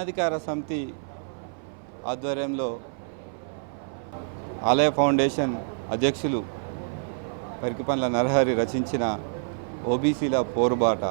అధికార సమితి ఆధ్వర్యంలో ఆలయ ఫౌండేషన్ అధ్యక్షులు పరికిపండ్ల నరహరి రచించిన ఓబీసీల పోరుబాట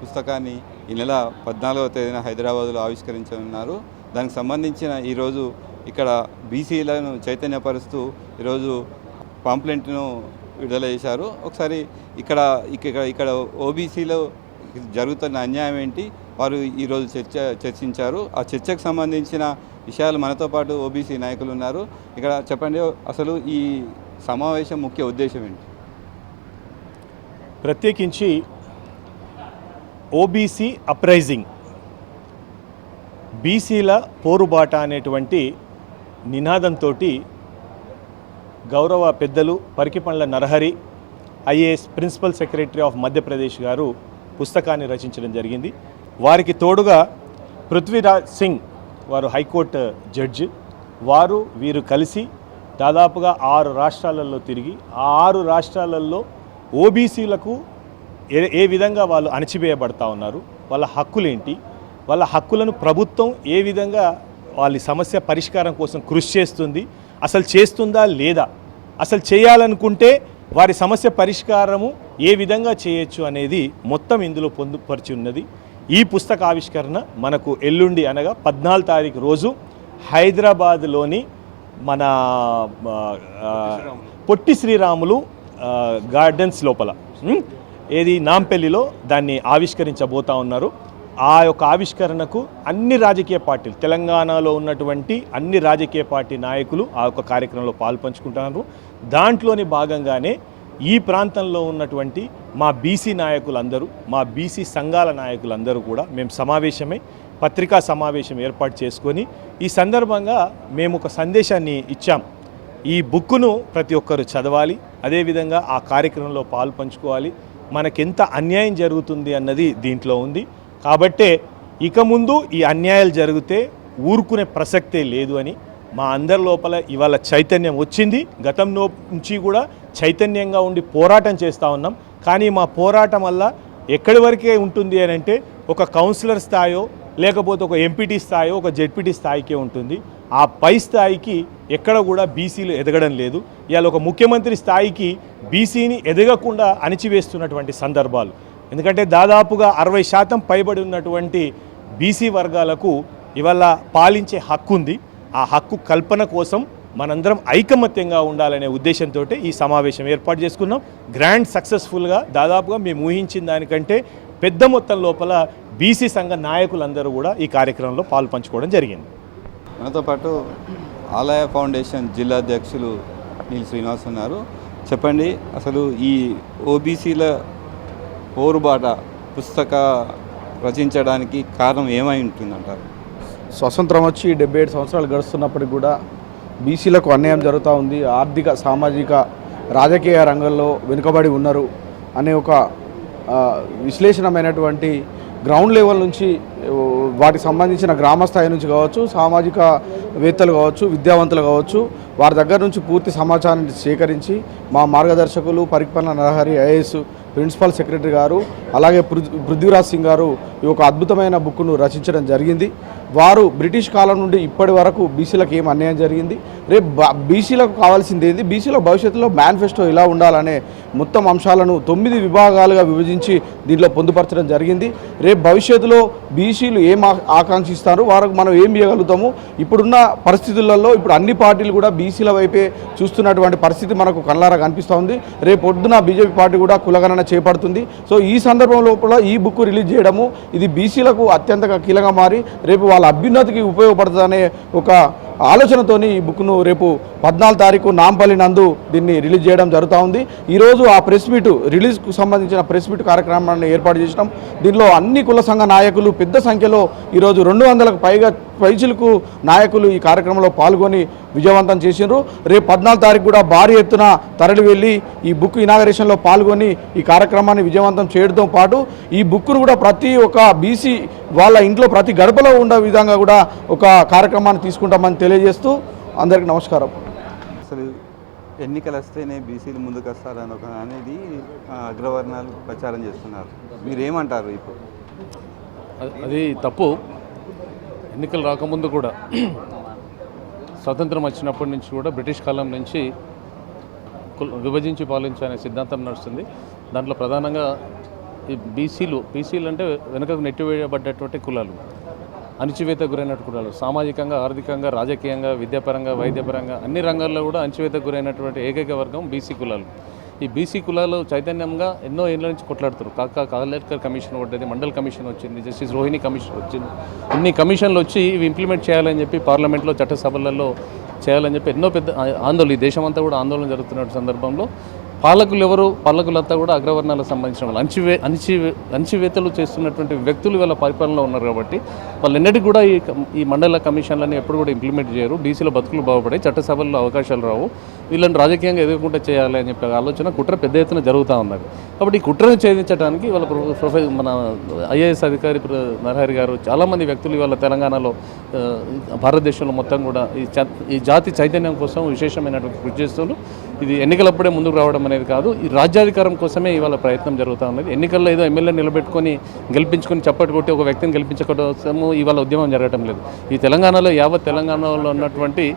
పుస్తకాన్ని ఈ నెల పద్నాలుగవ తేదీన హైదరాబాద్లో ఆవిష్కరించనున్నారు. దానికి సంబంధించిన ఈరోజు ఇక్కడ బీసీలను చైతన్యపరుస్తూ ఈరోజు పాంప్లెంట్ను విడుదల చేశారు. ఒకసారి ఇక్కడ ఇక్కడ ఇక్కడ ఓబీసీలో జరుగుతున్న అన్యాయం ఏంటి? వారు ఈరోజు చర్చ చర్చించారు. ఆ చర్చకు సంబంధించిన విషయాలు మనతో పాటు ఓబీసీ నాయకులు ఉన్నారు. ఇక్కడ చెప్పండి అసలు ఈ సమావేశం ముఖ్య ఉద్దేశం ఏంటి? ప్రత్యేకించి ఓబీసీ అప్రైజింగ్ బీసీల పోరుబాట అనేటువంటి నినాదంతో గౌరవ పెద్దలు Parikipandla Narahari IAS principal secretary of Madhya Pradesh గారు పుస్తకాన్ని రచించడం జరిగింది. వారికి తోడుగా పృథ్వీరాజ్ సింగ్ వారు హైకోర్టు జడ్జి. వారు వీరు కలిసి దాదాపుగా ఆరు రాష్ట్రాలలో తిరిగి ఆ ఆరు రాష్ట్రాలలో ఓబీసీలకు ఏ ఏ విధంగా వాళ్ళు అణచివేయబడతా ఉన్నారు వాళ్ళ హక్కులేంటి వాళ్ళ హక్కులను ప్రభుత్వం ఏ విధంగా వాళ్ళ సమస్య పరిష్కారం కోసం కృషి చేస్తుంది అసలు చేస్తుందా లేదా అసలు చేయాలనుకుంటే వారి సమస్య పరిష్కారము ఏ విధంగా చేయొచ్చు అనేది మొత్తం ఇందులో పొందుపరిచి ఉన్నది. ఈ పుస్తక ఆవిష్కరణ మనకు ఎల్లుండి అనగా పద్నాలుగు తారీఖు రోజు హైదరాబాద్లోని మన పొట్టి శ్రీరాములు గార్డెన్స్ లోపల ఏది నాంపల్లిలో దాన్ని ఆవిష్కరించబోతా ఉన్నారు. ఆ యొక్క ఆవిష్కరణకు అన్ని రాజకీయ పార్టీలు తెలంగాణలో ఉన్నటువంటి అన్ని రాజకీయ పార్టీ నాయకులు ఆ యొక్క కార్యక్రమంలో పాల్పంచుకుంటున్నారు దాంట్లోని భాగంగానే ఈ ప్రాంతంలో ఉన్నటువంటి మా బీసీ నాయకులందరూ మా బీసీ సంఘాల నాయకులందరూ కూడా మేము సమావేశమై పత్రికా సమావేశం ఏర్పాటు చేసుకొని ఈ సందర్భంగా మేము ఒక సందేశాన్ని ఇచ్చాం. ఈ బుక్కును ప్రతి ఒక్కరు చదవాలి అదేవిధంగా ఆ కార్యక్రమంలో పాలు పంచుకోవాలి. మనకెంత అన్యాయం జరుగుతుంది అన్నది దీంట్లో ఉంది. కాబట్టే ఇక ముందు ఈ అన్యాయాలు జరిగితే ఊరుకునే ప్రసక్తే లేదు అని మా అందరి లోపల ఇవాళ చైతన్యం వచ్చింది. గతంలో నుంచి కూడా చైతన్యంగా ఉండి పోరాటం చేస్తూ ఉన్నాం. కానీ మా పోరాటం వల్ల ఎక్కడి వరకే ఉంటుంది అని అంటే ఒక కౌన్సిలర్ స్థాయో లేకపోతే ఒక ఎంపీటీ స్థాయో ఒక జెడ్పీటీ స్థాయికే ఉంటుంది. ఆ పై స్థాయికి ఎక్కడ కూడా బీసీలు ఎదగడం లేదు. ఇవాళ ఒక ముఖ్యమంత్రి స్థాయికి బీసీని ఎదగకుండా అణిచివేస్తున్నటువంటి సందర్భాలు. ఎందుకంటే దాదాపుగా అరవై శాతం పైబడి ఉన్నటువంటి బీసీ వర్గాలకు ఇవాళ పాలించే హక్కు ఉంది ఆ హక్కు కల్పన కోసం మనందరం ఐకమత్యంగా ఉండాలనే ఉద్దేశంతో ఈ సమావేశం ఏర్పాటు చేసుకున్నాం. గ్రాండ్ సక్సెస్ఫుల్గా దాదాపుగా మేము ఊహించిన దానికంటే పెద్ద మొత్తం లోపల బీసీ సంఘ నాయకులందరూ కూడా ఈ కార్యక్రమంలో పాలు పంచుకోవడం జరిగింది. మనతో పాటు ఆలయ ఫౌండేషన్ జిల్లా అధ్యక్షులు నీల్ శ్రీనివాస్ ఉన్నారు. చెప్పండి అసలు ఈ ఓబీసీల పోరుబాట పుస్తక రచించడానికి కారణం ఏమై ఉంటుందంటారు? స్వతంత్రం వచ్చి డెబ్బై ఏడు సంవత్సరాలు గడుస్తున్నప్పటికి కూడా బీసీలకు అన్యాయం జరుగుతూ ఉంది ఆర్థిక సామాజిక రాజకీయ రంగంలో వెనుకబడి ఉన్నారు అనే ఒక విశ్లేషణమైనటువంటి గ్రౌండ్ లెవెల్ నుంచి వాటికి సంబంధించిన గ్రామ స్థాయి నుంచి కావచ్చు సామాజిక వేత్తలు కావచ్చు విద్యావంతులు కావచ్చు వారి దగ్గర నుంచి పూర్తి సమాచారాన్ని సేకరించి మా మార్గదర్శకులు పరిపాలన నరహరి ఐఏఎస్ ప్రిన్సిపల్ సెక్రటరీ గారు అలాగే పృథ్వీరాజ్ సింగ్ గారు ఈ ఒక అద్భుతమైన బుక్ను రచించడం జరిగింది. వారు బ్రిటిష్ కాలం నుండి ఇప్పటి వరకు బీసీలకు ఏం అన్యాయం జరిగింది? రేపు బీసీలకు కావాల్సింది ఏంది? బీసీల భవిష్యత్తులో మేనిఫెస్టో ఇలా ఉండాలనే మొత్తం అంశాలను తొమ్మిది విభాగాలుగా విభజించి దీంట్లో పొందుపరచడం జరిగింది. రేపు భవిష్యత్తులో బీసీలు ఏం ఆకాంక్షిస్తారు? వారికి మనం ఏం చేయగలుగుతాము ఇప్పుడున్న పరిస్థితులలో ఇప్పుడు అన్ని పార్టీలు కూడా బీసీల వైపే చూస్తున్నటువంటి పరిస్థితి మనకు కళ్ళారా కనిపిస్తూ ఉంది. రేపు పొద్దున బీజేపీ పార్టీ కూడా కులగణన చేపడుతుంది. సో ఈ సందర్భం లోపల ఈ బుక్ రిలీజ్ చేయడము ఇది బీసీలకు అత్యంత కీలకంగా మారి రేపు వాళ్ళ అభ్యున్నతికి ఉపయోగపడుతుందనే ఒక ఆలోచనతోని ఈ బుక్ను రేపు పద్నాలుగు తారీఖు నాంపల్లి నందు దీన్ని రిలీజ్ చేయడం జరుగుతూ ఉంది. ఈరోజు ఆ ప్రెస్ మీట్ రిలీజ్కు సంబంధించిన ప్రెస్ మీట్ కార్యక్రమాన్ని ఏర్పాటు చేసినాం. దీనిలో అన్ని కుల సంఘ నాయకులు పెద్ద సంఖ్యలో ఈరోజు రెండు వందలకు పైగా పైచులకు నాయకులు ఈ కార్యక్రమంలో పాల్గొని విజయవంతం చేసిండ్రు రేపు పద్నాలుగు తారీఖు కూడా భారీ ఎత్తున తరలి వెళ్ళి ఈ బుక్ ఇనాగరేషన్లో పాల్గొని ఈ కార్యక్రమాన్ని విజయవంతం చేయడంతో పాటు ఈ బుక్ను కూడా ప్రతి ఒక్క బీసీ వాళ్ళ ఇంట్లో ప్రతి గడపలో ఉండే విధంగా కూడా ఒక కార్యక్రమాన్ని తీసుకుంటామని తెలియజేస్తూ అందరికీ నమస్కారం. అసలు ఎన్నికలు వస్తేనే బీసీలు ముందుకు వస్తారని ఒక అనేది అగ్రవర్ణాలు ప్రచారం చేస్తున్నారు. మీరు ఏమంటారు ఇప్పుడు? అది- అది తప్పు. ఎన్నికలు రాకముందు కూడా స్వతంత్రం వచ్చినప్పటి నుంచి కూడా బ్రిటిష్ కాలం నుంచి కుల- విభజించి పాలించనే సిద్ధాంతం నడుస్తుంది. దాంట్లో ప్రధానంగా ఈ బీసీలు బీసీలు అంటే వెనుకకు నెట్టివేయబడ్డటువంటి కులాలు. అణచివేత గురైనట్టు కులాలు సామాజికంగా ఆర్థికంగా రాజకీయంగా విద్యాపరంగా వైద్యపరంగా అన్ని రంగాల్లో కూడా అణచివేతకు గురైనటువంటి ఏకైక వర్గం బీసీ కులాలు. ఈ బీసీ కులాలు చైతన్యంగా ఎన్నో ఏళ్ళ నుంచి కొట్లాడుతారు కాకా కాలేట్కర్ కమిషన్ పడ్డది మండల్ కమిషన్ వచ్చింది జస్టిస్ రోహిణి కమిషన్ వచ్చింది. ఇన్ని కమిషన్లు వచ్చి ఇవి ఇంప్లిమెంట్ చేయాలని చెప్పి పార్లమెంట్లో చట్టసభలలో చేయాలని చెప్పి ఎన్నో పెద్ద ఆందోళన ఈ దేశమంతా కూడా ఆందోళన జరుగుతున్న సందర్భంలో పాలకులు ఎవరు పాలకులంతా కూడా అగ్రవర్ణాలకు సంబంధించిన వాళ్ళు. అంచివే అణచివే అణచివేతలు చేస్తున్నటువంటి వ్యక్తులు వీళ్ళ పరిపాలనలో ఉన్నారు కాబట్టి వాళ్ళు ఎన్నటికి కూడా ఈ ఈ మండల కమిషన్లని ఎప్పుడు కూడా ఇంప్లిమెంట్ చేయరు. బీసీలో బతుకులు బాగుపడాయి చట్టసభల్లో అవకాశాలు రావు. వీళ్ళని రాజకీయంగా ఎదుర్కొంటే చేయాలి అని చెప్పి ఆలోచన కుట్ర పెద్ద ఎత్తున జరుగుతూ ఉన్నది. కాబట్టి ఈ కుట్రను ఛేదించడానికి వాళ్ళ ప్రొ- ప్రొఫె మన ఐఏఎస్ అధికారి నరహరి గారు చాలామంది వ్యక్తులు ఇవాళ తెలంగాణలో భారతదేశంలో మొత్తం కూడా ఈ ఈ జాతి చైతన్యం కోసం విశేషమైనటువంటి కృషి చేస్తున్నారు. ఇది ఎన్నికలప్పుడే ముందుకు రావడం అనేది కాదు ఈ రాజ్యాధికారం కోసమే ఇవాళ ప్రయత్నం జరుగుతూ ఉన్నది. ఎన్నికల్లో ఏదో ఎమ్మెల్యే నిలబెట్టుకొని గెలిపించుకొని చప్పటి కొట్టి ఒక వ్యక్తిని గెలిపించకోసము ఇవాళ ఉద్యమం జరగటం లేదు. ఈ తెలంగాణలో యావత్ తెలంగాణలో ఉన్నటువంటి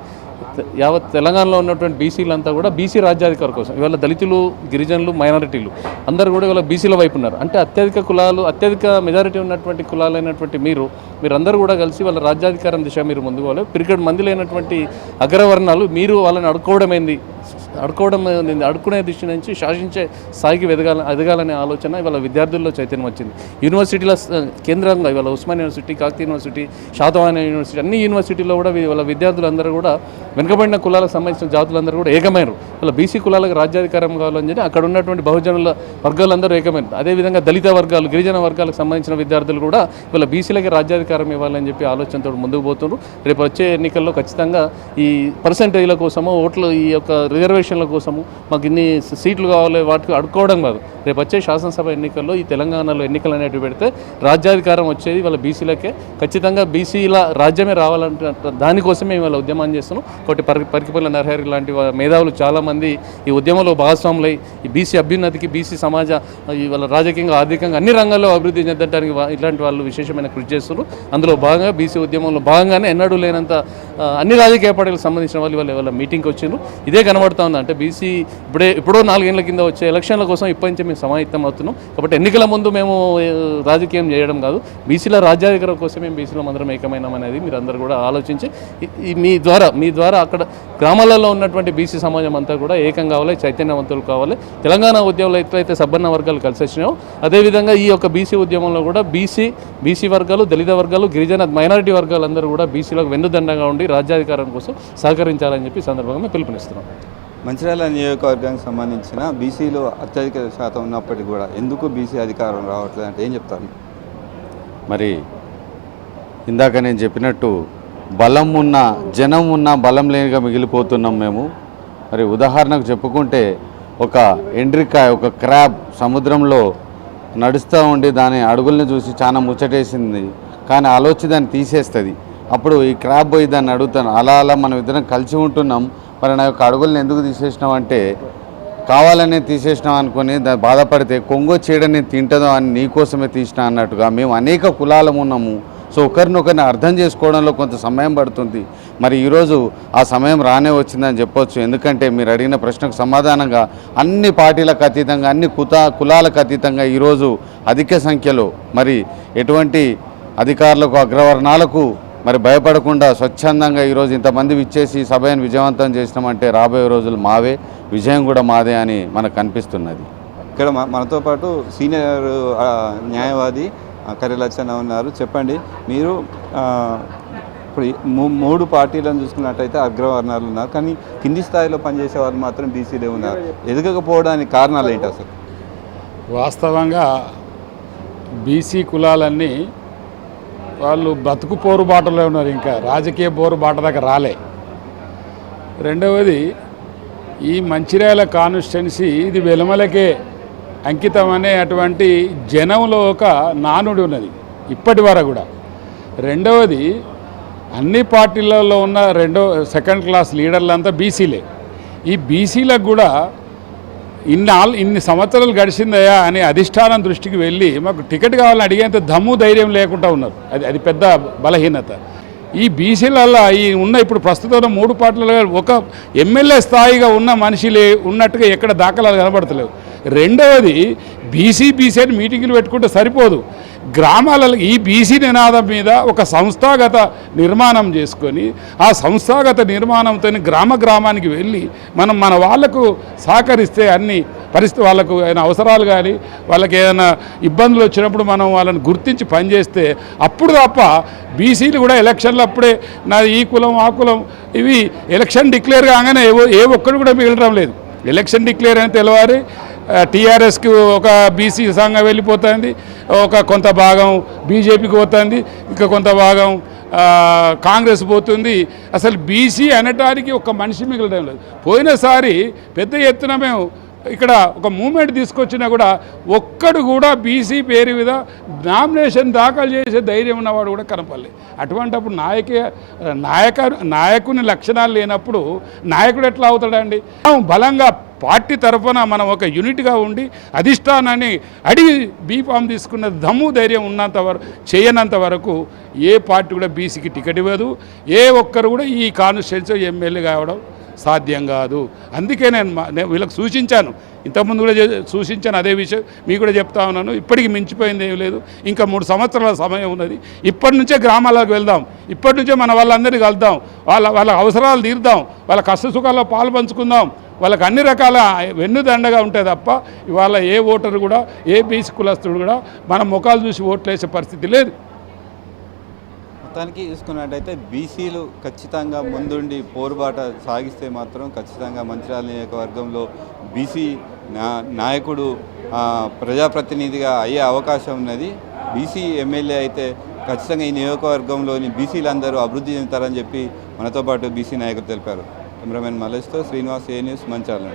యావత్ తెలంగాణలో ఉన్నటువంటి బీసీలంతా కూడా బీసీ రాజ్యాధికారం కోసం ఇవాళ దళితులు గిరిజనులు మైనారిటీలు అందరూ కూడా ఇవాళ బీసీల వైపు ఉన్నారు అంటే అత్యధిక కులాలు అత్యధిక మెజారిటీ ఉన్నటువంటి కులాలైనటువంటి మీరు మీరందరూ కూడా కలిసి వాళ్ళ రాజ్యాధికారం దిశ మీరు ముందుకు పోవాలి పిరికెడ్ మంది లేనటువంటి అగ్రవర్ణాలు మీరు వాళ్ళని అడుకోవడం ఏంది అడుకోవడం ఏంది? అడుక్కునే దిశ నుంచి శాసించే స్థాయికి ఎదగాల ఎదగాలనే ఆలోచన ఇవాళ విద్యార్థుల్లో చైతన్యం వచ్చింది. యూనివర్సిటీల కేంద్రంగా ఇవాళ Osman university Kakatiya university Satavahana university అన్ని యూనివర్సిటీల్లో కూడా ఇవాళ విద్యార్థులందరూ కూడా వెనుకబడిన కులాలకు సంబంధించిన జాతులందరూ కూడా ఏకమైనరు ఇలా బీసీ కులాలకు రాజ్యాధికారం కావాలని చెప్పి అక్కడ ఉన్నటువంటి బహుజనుల వర్గాలందరూ ఏకమైనరు అదేవిధంగా దళిత వర్గాలు గిరిజన వర్గాలకు సంబంధించిన విద్యార్థులు కూడా ఇలా బీసీలకి రాజ్యాధికారం ఇవ్వాలని చెప్పి ఆలోచనతో ముందుకు పోతున్నారు. రేపు వచ్చే ఎన్నికల్లో ఖచ్చితంగా ఈ పర్సంటేజ్ల కోసము ఓట్లు ఈ యొక్క రిజర్వేషన్ల కోసము మాకు ఇన్ని సీట్లు కావాలి వాటికి అడుక్కోవడం కాదు. రేపు వచ్చే శాసనసభ ఎన్నికల్లో ఈ తెలంగాణలో ఎన్నికలు అనేటివి పెడితే రాజ్యాధికారం వచ్చేది వాళ్ళ బీసీలకే. ఖచ్చితంగా బీసీల రాజ్యమే రావాలంటే దానికోసమే ఇవాళ ఉద్యమం చేస్తున్నాం. కాబట్టి పరి పరికిపల్లి నరహరి లాంటి మేధావులు చాలామంది ఈ ఉద్యమంలో భాగస్వాములై ఈ బీసీ అభ్యున్నతికి బీసీ సమాజ వాళ్ళ రాజకీయంగా ఆర్థికంగా అన్ని రంగాల్లో అభివృద్ధి చెందడానికి ఇలాంటి ఇట్లాంటి వాళ్ళు విశేషమైన కృషి చేస్తున్నారు. అందులో భాగంగా బీసీ ఉద్యమంలో భాగంగానే ఎన్నడూ లేనంత అన్ని రాజకీయ పార్టీలకు సంబంధించిన వాళ్ళు వాళ్ళు వాళ్ళ మీటింగ్కి వచ్చిండ్రు. ఇదే కనబడుతూ ఉంది. అంటే బీసీ ఇప్పుడే ఎప్పుడో నాలుగేళ్ళ కింద వచ్చే ఎలక్షన్ల కోసం ఇప్పటి నుంచి మేము సమాయత్తం అవుతున్నాం. కాబట్టి ఎన్నికల ముందు మేము రాజకీయం చేయడం కాదు. బీసీల రాజ్యాధికారం కోసం మేము బీసీలో అందరం ఏకమైనాం అనేది మీరు అందరూ కూడా ఆలోచించి ఈ మీ ద్వారా మీ ద్వారా అక్కడ గ్రామాలలో ఉన్నటువంటి బీసీ సమాజం అంతా కూడా ఏకం కావాలి చైతన్యవంతులు కావాలి. తెలంగాణ ఉద్యమంలో ఎట్లయితే సబ్బన్న వర్గాలు కలిసి వచ్చినాయో అదేవిధంగా ఈ యొక్క బీసీ ఉద్యమంలో కూడా బీసీ బీసీ వర్గాలు దళిత వర్గాలు గిరిజన మైనారిటీ వర్గాలందరూ కూడా బీసీలకు వెన్నుదండగా ఉండి రాజ్యాధికారం కోసం సహకరించాలని చెప్పి ఈ సందర్భంగా మేము పిలుపునిస్తున్నాం. మంచిర్యాల నియోజకవర్గానికి సంబంధించిన బీసీలో అత్యధిక శాతం ఉన్నప్పటికీ కూడా ఎందుకు బీసీ అధికారం రావట్లేదు అంటే ఏం చెప్తారు? మరి ఇందాక నేను చెప్పినట్టు బలం ఉన్న జనం ఉన్న బలం లేనిగా మిగిలిపోతున్నాం మేము. మరి ఉదాహరణకు చెప్పుకుంటే ఒక ఎండ్రికాయ ఒక క్రాబ్ సముద్రంలో నడుస్తూ ఉండి దాని అడుగుల్ని చూసి చాలా ముచ్చటేసింది. కానీ ఆలోచి దాన్ని తీసేస్తుంది. అప్పుడు ఈ క్రాబ్ పోయి దాన్ని అడుగుతాను. అలా అలా మనం ఇద్దరం కలిసి ఉంటున్నాం. మరి నా యొక్క అడుగుల్ని ఎందుకు తీసేసినాం అంటే కావాలనే తీసేసినాం అనుకుని దాన్ని బాధపడితే కొంగో చీడని తింటదో అని నీకోసమే తీసినా అన్నట్టుగా మేము అనేక కులాలం ఉన్నాము. సో ఒకరినొకరిని అర్థం చేసుకోవడంలో కొంత సమయం పడుతుంది. మరి ఈరోజు ఆ సమయం రానే వచ్చిందని చెప్పొచ్చు. ఎందుకంటే మీరు అడిగిన ప్రశ్నకు సమాధానంగా అన్ని పార్టీలకు అతీతంగా అన్ని కుతా కులాలకు అతీతంగా ఈరోజు అధిక సంఖ్యలో మరి ఎటువంటి అధికారులకు అగ్రవర్ణాలకు మరి భయపడకుండా స్వచ్ఛందంగా ఈరోజు ఇంతమంది విచ్చేసి సభను విజయవంతం చేసినామంటే రాబోయే రోజులు మావే. విజయం కూడా మాదే అని మనకు కనిపిస్తున్నది ఇక్కడ మనతో పాటు సీనియర్ న్యాయవాది ఆ, ఉన్నారు. చెప్పండి మీరు ఇప్పుడు మూడు పార్టీలను చూసుకున్నట్టయితే అగ్రవర్ణాలు ఉన్నారు. కానీ కింది స్థాయిలో పనిచేసే వాళ్ళు మాత్రం బీసీలే ఉన్నారు. ఎదగకపోవడానికి కారణాలు ఏంటి అసలు? వాస్తవంగా బీసీ కులాలన్నీ వాళ్ళు బతుకు పోరుబాటలో ఉన్నారు ఇంకా. రాజకీయ పోరుబాట దాకా రాలే. రెండవది ఈ మంచిర్యాల కాన్స్టిట్యున్సీ ఇది వెలమలకే అంకితం అనే అటువంటి జనంలో ఒక నానుడి ఉన్నది ఇప్పటి వరకు కూడా. రెండవది అన్ని పార్టీలలో ఉన్న రెండో సెకండ్ క్లాస్ లీడర్లంతా బీసీలే. ఈ బీసీలకు కూడా ఇన్ని ఆల్ ఇన్ని సంవత్సరాలు గడిచిందయా అనే అధిష్టానం దృష్టికి వెళ్ళి మాకు టికెట్ కావాలని అడిగేంత దమ్ము ధైర్యం లేకుండా ఉన్నారు. అది అది పెద్ద బలహీనత. ఈ బీసీలల్లో ఈ ఉన్న ఇప్పుడు ప్రస్తుతం ఉన్న మూడు పార్టీలలో ఒక ఎమ్మెల్యే స్థాయిగా ఉన్న మనిషిలే ఉన్నట్టుగా ఎక్కడ దాఖలాలు కనబడతలేవు. రెండవది బీసీ బీసీ అని మీటింగులు పెట్టుకుంటే సరిపోదు. గ్రామాలలో ఈ బీసీ నినాదం మీద ఒక సంస్థాగత నిర్మాణం చేసుకొని ఆ సంస్థాగత నిర్మాణంతో గ్రామ గ్రామానికి వెళ్ళి మనం మన వాళ్ళకు సహకరిస్తే అన్ని పరిస్థితి వాళ్ళకు ఏదైనా అవసరాలు కానీ వాళ్ళకి ఏదైనా ఇబ్బందులు వచ్చినప్పుడు మనం వాళ్ళని గుర్తించి పనిచేస్తే అప్పుడు తప్ప బీసీలు కూడా ఎలక్షన్లు అప్పుడే నా ఈ కులం ఆ కులం ఇవి ఎలక్షన్ డిక్లేర్ కాగానే ఏవో ఏ ఒక్కడు కూడా మిగలడం లేదు. ఎలక్షన్ డిక్లేర్ అని తెలవాలి టీఆర్ఎస్కి ఒక బీసీ సంఘం వెళ్ళిపోతుంది ఒక కొంత భాగం బీజేపీకి పోతుంది ఇంకా కొంత భాగం కాంగ్రెస్ పోతుంది. అసలు బీసీ అనటానికి ఒక మనిషి మిగలడం లేదు. పోయినసారి పెద్ద ఎత్తున మేము ఇక్కడ ఒక మూమెంట్ తీసుకొచ్చినా కూడా ఒక్కడు కూడా బీసీ పేరు మీద నామినేషన్ దాఖలు చేసే ధైర్యం ఉన్నవాడు కూడా కనపడలేదు అటువంటప్పుడు నాయకే నాయక నాయకుని లక్షణాలు లేనప్పుడు నాయకుడు ఎట్లా అవుతాడండి? బలంగా పార్టీ తరఫున మనం ఒక యూనిట్గా ఉండి అధిష్టానాన్ని అడిగి బీఫామ్ తీసుకున్న దమ్ము ధైర్యం ఉన్నంత వరకు చేయనంత వరకు ఏ పార్టీ కూడా బీసీకి టికెట్ ఇవ్వదు. ఏ ఒక్కరు కూడా ఈ కాన్స్టిట్యున్సీ ఎమ్మెల్యే కావడం సాధ్యం కాదు. అందుకే నేను నేను వీళ్ళకి సూచించాను. ఇంతకుముందు కూడా సూచించాను అదే విషయం. మీకు కూడా చెప్తా ఉన్నాను. ఇప్పటికి మించిపోయింది ఏం లేదు. ఇంకా మూడు సంవత్సరాల సమయం ఉన్నది. ఇప్పటి నుంచే గ్రామాలకు వెళ్దాం. ఇప్పటి నుంచే మన వాళ్ళందరినీ కలుద్దాం. వాళ్ళ వాళ్ళ అవసరాలు తీర్దాం వాళ్ళ కష్ట సుఖాల్లో పాలు పంచుకుందాం. వాళ్ళకి అన్ని రకాల వెన్నుదండగా ఉంటాయి తప్ప ఇవాళ ఏ ఓటరు కూడా ఏ బీసీ కులస్తుడు కూడా మన ముఖాలు చూసి ఓట్లేసే పరిస్థితి లేదు. మొత్తానికి చూసుకున్నట్టయితే బీసీలు ఖచ్చితంగా ముందుండి పోరుబాట సాగిస్తే మాత్రం ఖచ్చితంగా మంచిర్యాల నియోజకవర్గంలో బీసీ నా నాయకుడు ప్రజాప్రతినిధిగా అయ్యే అవకాశం ఉన్నది. బీసీ ఎమ్మెల్యే అయితే ఖచ్చితంగా ఈ నియోజకవర్గంలోని బీసీలందరూ అభివృద్ధి చెందుతారని చెప్పి మనతో పాటు బీసీ నాయకులు తెలిపారు. కెమెరామెన్ మలేష్తో శ్రీనివాస్ ఏ న్యూస్ మంచాల